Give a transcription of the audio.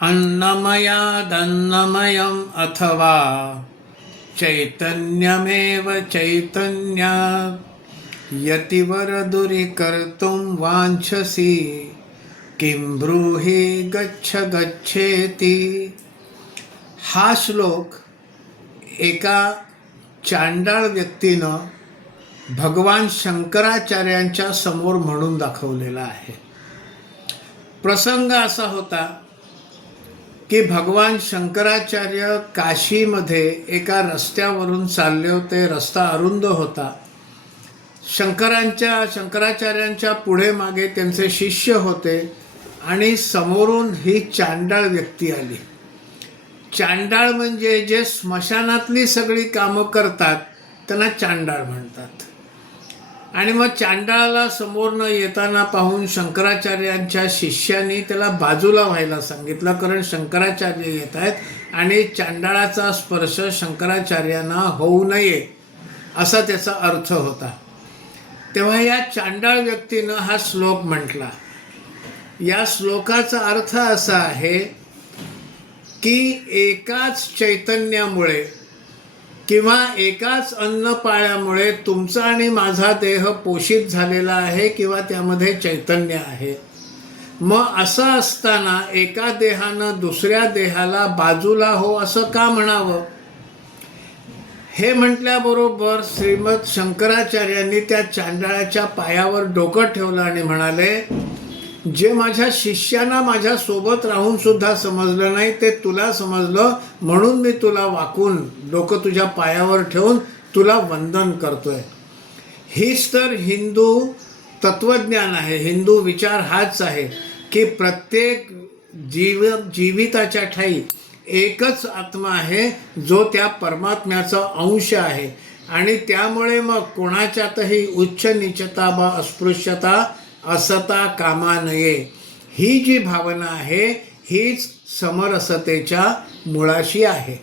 अन्नमयादन्नमयम् अथवा चैतन्यमेव चैतन्यात् यतिवरदुरीकर्तुं वाञ्छसि किं ब्रूहि गच्छ गच्छेति। हा श्लोक एका चांडाळ व्यक्तीनं भगवान शंकराचार्यांच्या समोर म्हणून दाखवलेला आहे। प्रसंग असा होता की भगवान शंकराचार्य काशीमध्ये एका रस्त्यावरून चालले होते। रस्ता अरुंद होता। शंकराचार्यांच्या पुढे मागे त्यांचे शिष्य होते आणि समोरून ही चांडाळ व्यक्ती आली। चांडाळ म्हणजे जे स्मशानातली सगळी कामं करतात त्यांना चांडाळ म्हणतात। आणि मग चांडाळाला समोरनं येताना पाहून शंकराचार्यांच्या शिष्यांनी त्याला बाजूला व्हायला सांगितलं, कारण शंकराचार्य येत आहेत आणि चांडाळाचा स्पर्श शंकराचार्यांना होऊ नये असा त्याचा अर्थ होता। तेव्हा या चांडाळ व्यक्तीनं हा श्लोक म्हटला। या श्लोकाचा अर्थ असा आहे की एकाच चैतन्यामुळे किंवा एकाच अन्नपाळ्यामुळे तुमचा आणि माझा देह पोषित झालेला आहे किंवा त्यामध्ये चैतन्य आहे। मग असं असताना एका देहानं दुसऱ्या देहाला बाजूला हो असं का म्हणावं? हे म्हटल्याबरोबर श्रीमद शंकराचार्यांनी त्या चांडाळाच्या पायावर डोकं ठेवलं आणि म्हणाले, जे माझ्या शिष्यांना माझ्या सोबत राहून सुद्धा समजलं नाही ते तुला समजलं, म्हणून मी तुला वाकून डोकं तुझ्या पायावर ठेवून तुला वंदन करतोय। हीच तर हिंदू तत्वज्ञान आहे। हिंदू विचार हाच आहे की प्रत्येक जीविताच्या ठाई एकच आत्मा आहे जो त्या परमात्म्याचा अंश आहे आणि त्यामुळे मग कोणाच्यातही उच्च नीचता वा अस्पृश्यता असता कामा नये। ही जी भावना आहे हीच समरसतेच्या मुळाशी आहे।